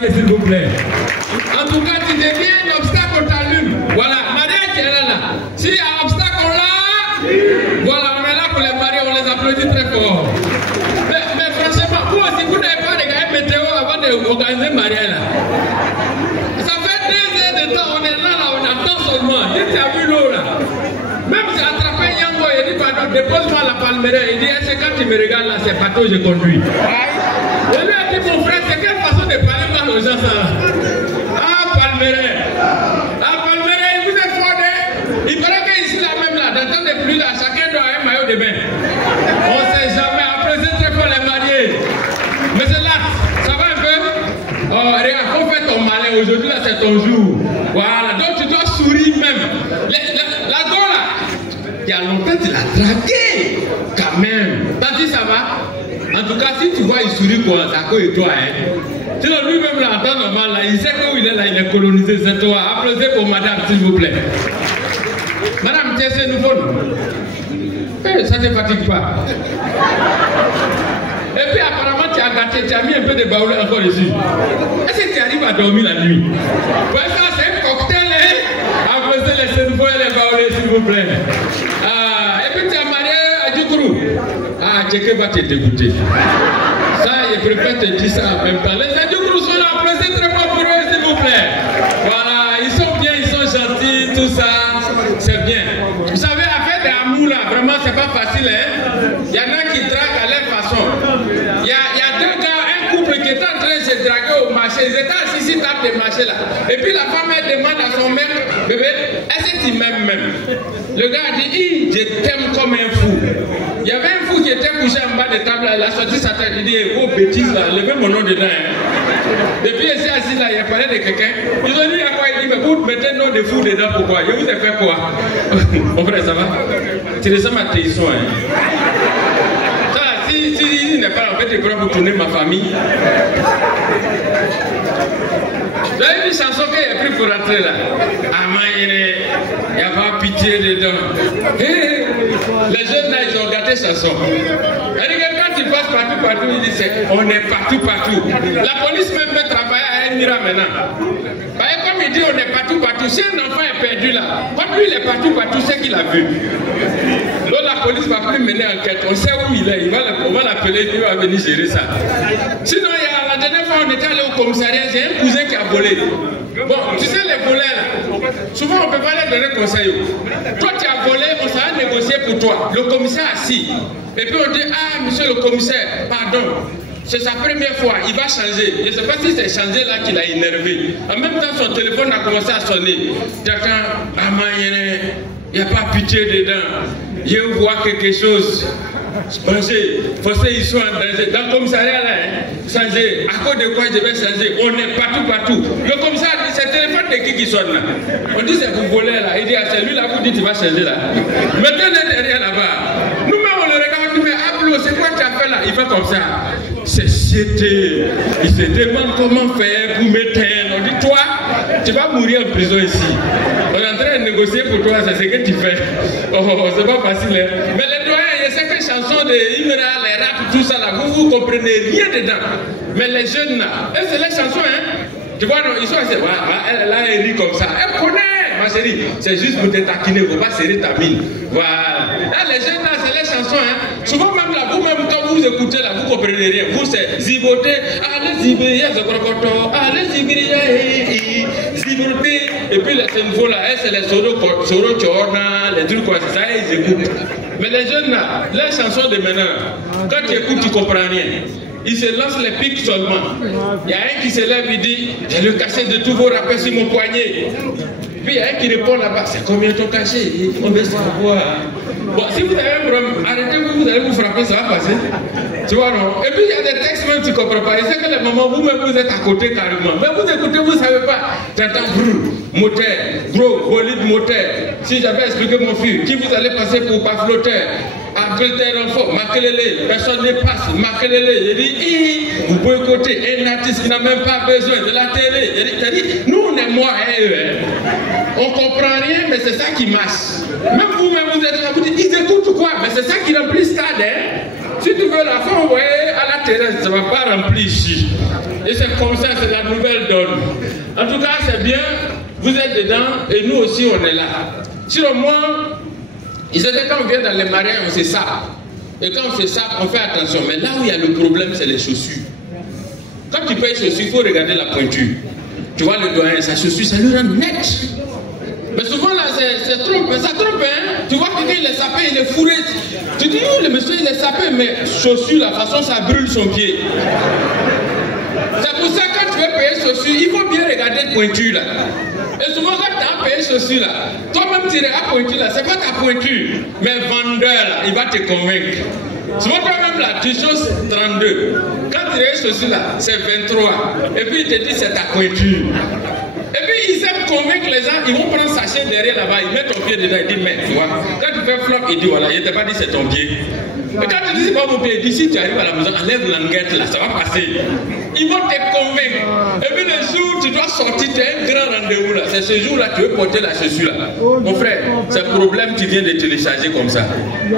S'il vous plaît. En tout cas, tu deviens un obstacle, on t'allume. Voilà, mariage qui est là. S'il y a un obstacle, on l'a. Voilà, on est là pour les mariés, on les applaudit très fort. Mais franchement, vous aussi, vous n'avez pas regardé météo avant d'organiser le mariage là. Ça fait 2 heures de temps, on est là, on attend seulement. Tu as vu l'eau là. Même si attrapé Yango, il dit pardon, dépose-moi la palmeraie. Il dit, est-ce que quand tu me regardes là, c'est bateau que je conduis. Je lui ai dit, mon frère, c'est quelle façon de parler mal aux gens ça? Ah, palmeraie. Ah, palmeraie, vous êtes fraudé. Il paraît qu'ici là même là, dans le temps de pluie là, chacun doit avoir un maillot de bain. On ne sait jamais. Après, c'est très fort les mariés. Mais c'est là, ça va un peu? Oh, regarde, on fait ton malin. Aujourd'hui là, c'est ton jour. Voilà, donc tu dois sourire même. La go là, il y a longtemps tu l'as dragué. Quand même. T'as dit ça va? En tout cas, si tu vois, il sourit quoi, c'est à cause de toi. Sinon, lui-même, là, en temps normal, là, il sait où il est là, il est colonisé, c'est toi. Applaudissez pour madame, s'il vous plaît. Madame, tiens, c'est nouveau. Ça ne te fatigue pas. Et puis, apparemment, tu as gâté, tu as mis un peu de baoulé encore ici. Est-ce que tu arrives à dormir la nuit? Ouais, ça, c'est un cocktail, hein? Applaudissez les sénouveaux et les baoulés, s'il vous plaît. Et puis, tu as marié à Djoukourou. Ah, Tchéké va te dégoûter. Ça, je préfère te dire ça en même temps. Les Adjoukourous sont là, applaudissez très fort pour eux, s'il vous plaît. Voilà, ils sont bien, ils sont gentils, tout ça, c'est bien. Vous savez, affaire d'amour là, vraiment, c'est pas facile, hein. Il y en a qui draguent à leur façon. Il y a 2 gars, un couple qui est en train de se draguer au marché. Ils étaient assis ici, table de marché là. Et puis la femme, elle demande à son mec, bébé, est-ce que tu m'aimes même? Le gars dit, je t'aime comme un fou. Il y avait un fou qui était couché en bas de table, il a sorti sa tête, il dit, oh bêtise là, levez mon nom dedans. Hein. Depuis il s'est assis là, il a parlé de quelqu'un. Ils ont dit à quoi? Il dit, mais vous mettez le nom de fou dedans, pourquoi? Je vous ai fait quoi? Mon frère, ça va? Tu les as ma trahison, hein. Ça, si il n'est pas là, en fait, je pourrais vous tourner ma famille. Vous avez une chanson qu'il a pris pour rentrer là. Il n'y a pas pitié dedans. Hey, les jeunes là, ils ont gâté chanson. Quand tu passes partout, ils disent on est partout. La police même peut travailler à Mira maintenant. Comme il dit on est partout. Si un enfant est perdu là, comme lui il est partout, c'est qu'il a vu. Donc la police va plus mener enquête. On sait où il est. On va l'appeler, il va venir gérer ça. Sinon, la dernière fois on était allé au commissariat, j'ai un cousin qui a volé. Bon, tu sais les voleurs là, souvent on ne peut pas leur donner conseil. Toi tu as volé, on s'en va négocier pour toi. Le commissaire assis. Et puis on dit, ah monsieur le commissaire, pardon. C'est sa première fois, il va changer. Je ne sais pas si c'est changé là qu'il a énervé. En même temps, son téléphone a commencé à sonner. J'attends, il n'y a pas pitié dedans. Je vois quelque chose. Changer, forcément ils sont en danger. Dans le commissariat là, changer. À cause de quoi je vais changer? On est partout. Le commissaire dit, c'est le téléphone de qui sonne là? On dit, c'est vous voler là. Il dit, c'est lui là, vous dites, tu vas changer là. Mettez-le derrière là-bas. Nous-mêmes, on le regarde, on dit, mais Ablo, c'est quoi tu as fait là? Il fait comme ça. C'était. Il se demande comment faire pour m'éteindre. On dit, toi, tu vas mourir en prison ici. On est en train de négocier pour toi, c'est ce que tu fais. Oh, c'est pas facile, hein? Mais les doyens, il y a certaines chansons de Imra, les rap, tout ça là, vous comprenez rien dedans. Mais les jeunes là, elles, c'est les chansons, hein? Tu vois, non, ils sont assez. Elle a ri comme ça. Elle connaît, ma chérie. C'est juste pour te taquiner, il ne faut pas serrer ta mine. Voilà. Là, les jeunes là, c'est les chansons, hein? Souvent, même là, vous-même, quand vous écoutez là, vous ne comprenez rien. Vous, c'est ziboté, allez ziberia, zokrokoto, allez ziberia, ziboté. Et puis, les nouveaux là, c'est les soro chorna, les trucs comme ça, ils écoutent. Mais les jeunes là, les chansons de maintenant, quand tu écoutes, tu ne comprends rien. Ils se lancent les pics seulement. Il y a un qui se lève, il dit, j'ai le cachet de tous vos rappels sur mon poignet. Puis il y a un qui répond là-bas, c'est combien ton cachet? On veut savoir. Bon, si vous avez un problème, arrêtez-vous, vous allez vous frapper, ça va passer. Tu vois, non? Et puis il y a des textes même tu ne comprends pas. Et c'est que les moments, vous-même, vous êtes à côté carrément. Mais vous écoutez, vous ne savez pas. Tu entends moteur, gros, bolide moteur. Si j'avais expliqué mon fils, qui vous allez passer pour pas flotteur? Angleterre enfant, Makelele, personne ne passe, Makelele, il dit, vous boycottez un artiste qui n'a même pas besoin de la télé. Il dit, nous on est moi et eux. On comprend rien, mais c'est ça qui marche. Même vous-même, vous êtes là, vous dites, ils écoutent quoi? Mais c'est ça qui remplit le stade, hein? Si tu veux la fin, ouais, à la terrasse, ça ne va pas remplir ici. Et c'est comme ça, c'est la nouvelle bien, vous êtes dedans et nous aussi on est là. Sinon moi, ils étaient quand on vient dans les mariages, on se sape. Et quand on se sape, on fait attention. Mais là où il y a le problème, c'est les chaussures. Quand tu payes chaussures, il faut regarder la pointure. Tu vois le doyen, sa chaussure, ça lui rend net. Mais souvent là, ça trompe, hein. Tu vois quelqu'un, il est sapé, il est fourré. Tu dis, oh, le monsieur, il est sapé, mais chaussure, la façon, ça brûle son pied. C'est pour ça que quand tu veux payer chaussures, il faut bien regarder pointure là. Et souvent, quand tu as payé chaussures là, toi-même tu regardes pointure là, c'est pas ta pointure. Mais vendeur là, il va te convaincre. Souvent, toi-même là, tu choses 32. Quand tu regardes chaussures là, c'est 23. Et puis il te dit, c'est ta pointure. Et puis ils aiment convaincre les gens, ils vont prendre sa chaîne derrière là-bas, ils mettent ton pied dedans, ils disent, mais tu vois, quand tu fais flop, il dit, voilà, je ne t'ai pas dit c'est ton pied. Mais quand tu dis c'est pas mon pied, il dit, si tu arrives à la maison, enlève l'anguette là, ça va passer. Ils vont te convaincre. Et puis le jour où tu dois sortir, tu as un grand rendez-vous là, c'est ce jour-là que tu veux porter la chaussure là. Mon frère, c'est un problème qui vient de télécharger comme ça.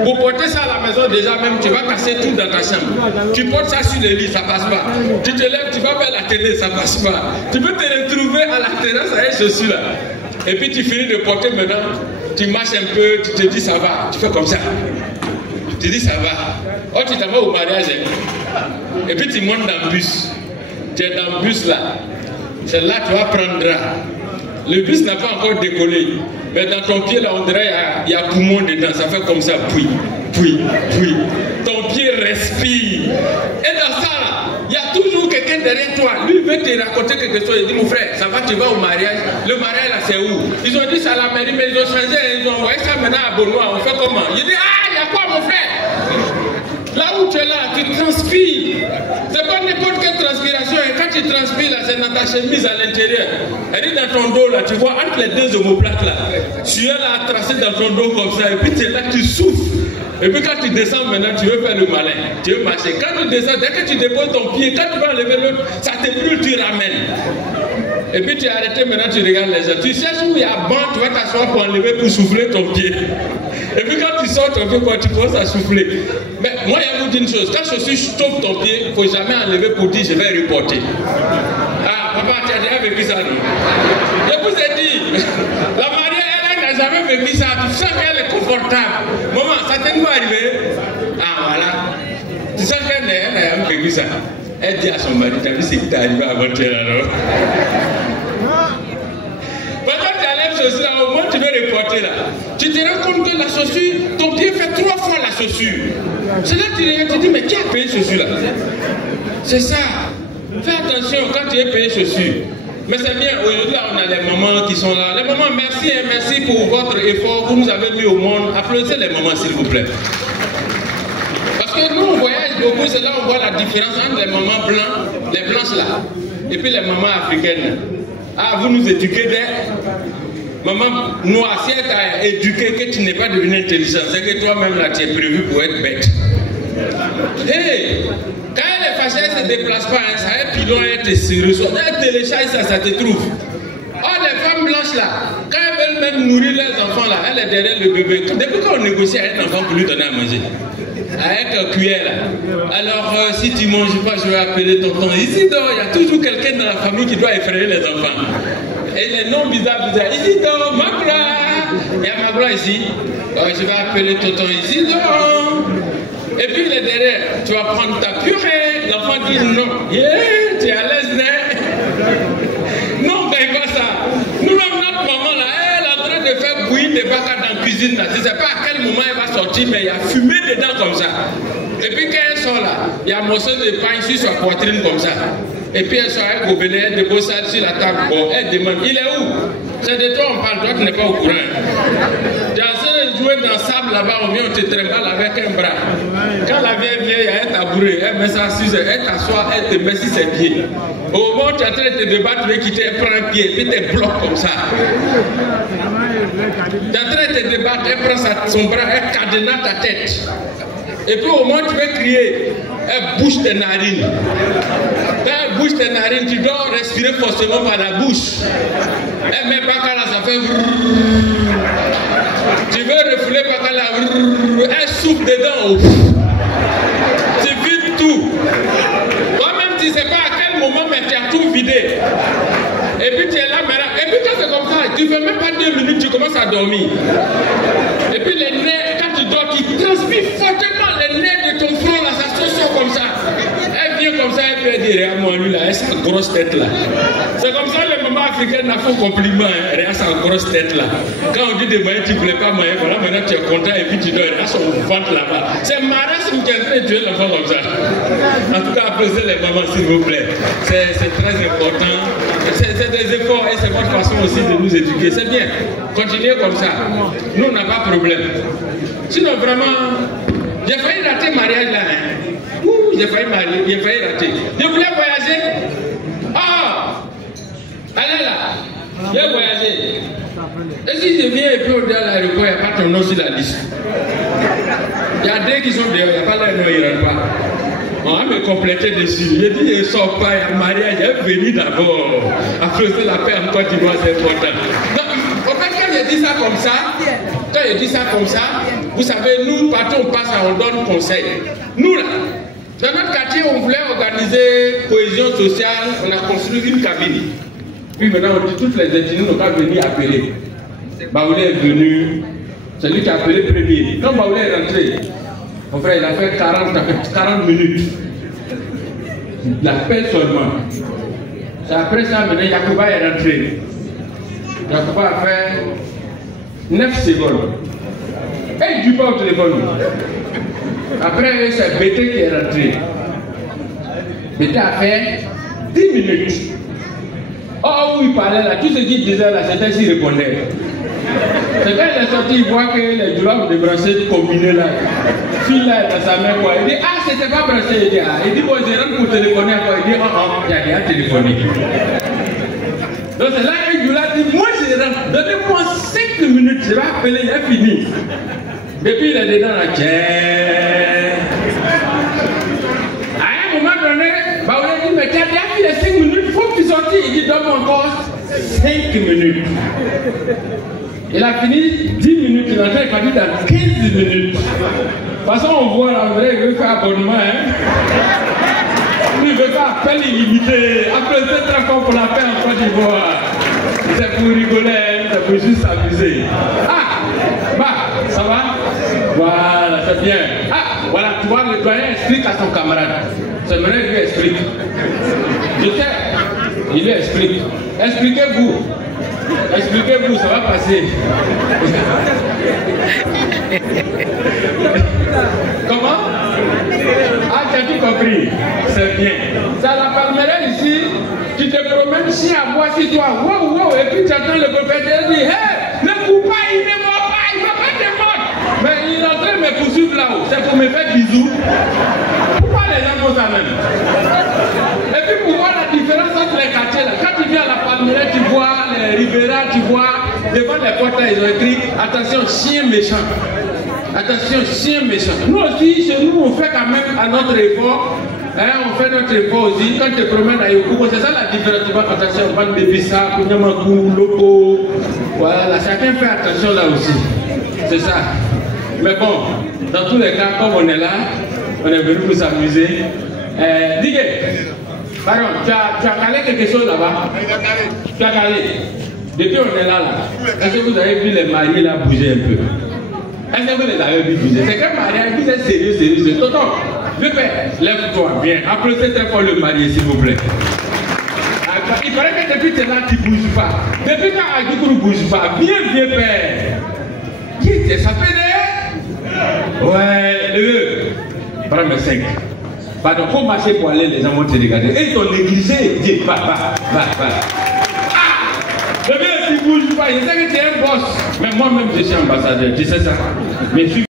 Pour porter ça à la maison, déjà même, tu vas casser tout dans ta chambre. Tu portes ça sur le lit, ça passe pas. Tu te lèves, tu vas vers la télé, ça passe pas. Tu peux te retrouver à la terrasse avec chaussures là. Et puis tu finis de porter maintenant, tu marches un peu, tu te dis ça va, tu fais comme ça. Tu dis ça va. Oh, tu t'en vas au mariage. Et puis tu montes dans le bus. Tu es dans le bus là. C'est là que tu vas prendre drap. Le bus n'a pas encore décollé. Mais dans ton pied là, on dirait il y a poumon dedans. Ça fait comme ça. Puis. Ton pied respire. Et dans ça là, il y a toujours quelqu'un derrière toi. Lui veut te raconter quelque chose. Il dit, mon frère, ça va, tu vas au mariage. Le mariage là, c'est où? Ils ont dit ça à la mairie, mais ils ont changé. Ils ont envoyé ça maintenant à Benoît. On fait comment? Il dit, ah, il y a quoi, mon frère? Là où tu es là, tu transpires. C'est pas n'importe quelle transpiration. Et quand tu transpires, là, c'est dans ta chemise à l'intérieur. Elle est dans ton dos, là. Tu vois, entre les deux omoplates, là. Tu es là, tracé dans ton dos comme ça. Et puis tu es là, tu souffles. Et puis quand tu descends maintenant, tu veux faire le malin. Tu veux marcher. Quand tu descends, dès que tu déposes ton pied, quand tu vas enlever l'autre, ça te brûle, tu ramènes. Et puis tu es arrêté, maintenant tu regardes les gens. Tu cherches où il y a banc, tu vas t'asseoir pour enlever, pour souffler ton pied. Et puis quand tu sors ton pied, tu commences à souffler. Mais moi, je vous dis une chose. Quand je chauffe ton pied, il ne faut jamais enlever pour dire je vais reporter. Ah, papa, tu as déjà vécu ça, non? Je vous ai dit, la mariée, elle n'a jamais vécu ça. Tu sens qu'elle est confortable. Maman, ça t'est pas arrivé? Ah, voilà. Tu sens qu'elle n'a jamais vécu ça. Elle dit à son mari, t'as vu ce qui t'est arrivé avant-hier alors? Pendant que tu enlèves chaussure, là, au moins tu veux reporter là. Tu te rends compte que la chaussure, ton pied fait 3 fois la chaussure. C'est là que tu regardes, tu te dis, mais qui a payé chaussure là? C'est ça. Fais attention quand tu es payé chaussure. Mais c'est bien, aujourd'hui là, on a les mamans qui sont là. Les mamans, merci, hein, merci pour votre effort que vous avez mis au monde. Applaudissez les mamans s'il vous plaît. Parce que nous on voyage beaucoup, c'est là où on voit la différence entre les mamans blancs, les blanches là, et puis les mamans africaines. Ah, vous nous éduquez des mamans noires, si elle t'a éduqué que tu n'es pas devenu intelligent, c'est que toi-même là tu es prévu pour être bête. Hey, quand elle est fâchée, elle ne se déplace pas, hein, ça est pilon, elle te reçoit, elle télécharge ça te trouve. Oh, les femmes blanches là, quand elles veulent même nourrir leurs enfants là, elle est derrière le bébé. Depuis qu'on négocie avec un enfant pour lui donner à manger. Avec un cuillère là. Alors, si tu manges pas, je vais appeler tonton. Isidore, il y a toujours quelqu'un dans la famille qui doit effrayer les enfants. Et les noms bizarres. Isidore, Magla. Il y a Magla ici. Je vais appeler tonton Isidore. Et puis il est derrière. Tu vas prendre ta purée. L'enfant dit non. Yeah, tu es à l'aise, hein? Non, ben pas ça. Nous-mêmes, notre maman là, elle est en train de faire bouillir des vacances dans la cuisine là. Tu ne sais pas à quel moment elle va sortir, mais il y a fumé dedans comme ça. Et puis quand elle sort là, il y a un morceau de pain sur sa poitrine comme ça. Et puis elle sort avec gobelet, elle dépose ça sur la table. Bon, elle demande, il est où? C'est de toi on parle, toi tu n'es pas au courant. Tu as essayé de jouer dans le sable là-bas, on vient, on te trimballe avec un bras. Quand la vieille vient, il y a un tabouret, elle met ça sur elle t'assoit, elle te met sur ses pieds. Au moment où tu es en train de te débattre, tu veux quitter, elle prend un pied, et puis te bloque comme ça. Tu es en train de te débattre, elle prend son bras, elle cadenasse ta tête. Et puis au moment où tu veux crier, elle bouge tes narines. Quand elle bouge tes narines, tu dois respirer forcément par la bouche. Elle met pas qu'à là, ça fait tu veux refouler pas qu'à là, elle souffle dedans. Tu vides tout. Toi-même tu sais pas à quel moment, mais tu as tout vidé. Et puis tu es là maintenant. Et puis quand c'est comme ça, tu ne fais même pas 2 minutes, tu commences à dormir. Et puis les nerfs, quand tu dors, tu transpires fortement les nerfs de ton front là, ça se sort comme ça. Elle vient comme ça, elle peut dire, regarde moi lui là, elle a sa grosse tête là. C'est comme ça les mamans africaines n'a font compliment, regarde sa grosse tête là. Quand on dit des moyens, tu ne voulais pas moyen, voilà maintenant tu es content et puis tu dors, regarde son ventre là-bas. C'est marasme qui est en train de tuer l'enfant comme ça. En tout cas, applaudissez les mamans s'il vous plaît. C'est très important. C'est des efforts et c'est votre façon aussi de nous éduquer. C'est bien. Continuez comme ça. Nous, on n'a pas de problème. Sinon, vraiment, j'ai failli rater le mariage là. Hein. Ouh, j'ai failli rater. Je voulais voyager. Ah! Allez là. J'ai voyagé. Et si je viens et puis on est à l'aéroport, il n'y a pas ton nom sur la liste. Il y a deux qui sont dehors, il n'y a pas leur nom, ils ne rentrent pas. On va me compléter dessus. J'ai dit, je ne sors pas, il y a mariage, j'ai venu d'abord. Après, la paix en Côte d'Ivoire, c'est important. Donc, en fait, quand je dis ça comme ça, vous savez, nous, partout on passe, on donne conseil. Nous, là, dans notre quartier, on voulait organiser cohésion sociale, on a construit une cabine. Puis maintenant, on dit, toutes les ethnies n'ont pas venu appeler. Baoulé est venu, c'est lui qui a appelé premier. Quand Baoulé est rentré, mon frère, il a fait 40 minutes. Il appelle seulement. C'est après ça, maintenant, Yacouba est rentré. Yacouba a fait 9 secondes. Et il ne dit pas au téléphone. Après, c'est Bété qui est rentré. Bété a fait 10 minutes. Oh, où il parlait là, tout ce qu'il disait là, c'était s'il répondait. C'est quand il est sorti, il voit que les doigts de brancher combinés là. Fille là dans sa main quoi. Il dit, ah, c'était pas branché. Il dit, ah. Il dit, bon, je rentre pour téléphoner encore. Il dit, oh, il y a rien téléphoné. Donc c'est là que Djoula dit, moi je rentre, donnez-moi 5 minutes, je vais appeler, il est fini. Depuis il est dedans là, tiens. À un moment donné, bah, on a dit, mais tu as déjà fait les 5 minutes, il faut que tu sortes. Il dit, donne-moi encore 5 minutes. Il a fini 10 minutes, il est entré dans 15 minutes. De toute façon, on voit là, il veut faire abonnement. Hein? Il ne veut pas appel illimité. Après, c'est très fort pour la paix en Côte d'Ivoire. C'est pour rigoler, c'est pour juste s'amuser. Ah, bah, ça va? Voilà, c'est bien. Ah, voilà, tu vois, le doyen explique à son camarade. C'est vrai qu'il lui explique. Je sais, il lui explique. Expliquez-vous. Expliquez-vous, ça va passer. Comment? Ah, tu as tout compris. C'est bien. C'est à la Palmeraie ici, tu te promènes chien à bois sur toi. Wow, wow, et puis tu attends le propriétaire dire, hé, ne coupe pas, il ne mord pas, il ne va pas te mordre. Mais il est en train de me poursuivre là-haut. C'est pour me faire bisous. Pourquoi les gens font ça même? Et puis pour voir la différence entre les quartiers là, quand tu viens à la Palmeraie, tu vois les Rivera, tu vois devant les portes là, ils ont écrit attention, chien méchant. Attention, chien méchant. Nous aussi, chez nous, on fait quand même à notre effort. Hein, on fait notre effort aussi. Quand tu te promènes à Yoko, c'est ça la différence. Tu vois, attention, on parle de Bissa, Kunyamaku, Lopo. Voilà, chacun fait attention là aussi. C'est ça. Mais bon, dans tous les cas, comme on est là, on est venu pour s'amuser. Digue, pardon, tu as calé quelque chose là-bas? Tu as calé. Depuis on est là, est-ce que vous avez vu les mariés là bouger un peu? Est-ce que vous les avez vu bouger? C'est qu'un mariage, vous êtes sérieux. Tonton, le père, lève-toi bien. Applaudissez très fort le marié, s'il vous plaît. Il paraît que depuis tu es là, tu ne bouges pas. Depuis quand Agoukourou ne bouge pas, viens, père. Qui était ça fait derrière? Ouais, prends mes 5. Pardon, faut marcher pour aller, les gens vont te regarder. Et ils t'ont négligé, dis, va. Le mec, tu ne bouges pas, je sais que tu es un boss. Mais moi-même, je suis ambassadeur, tu sais ça. Mais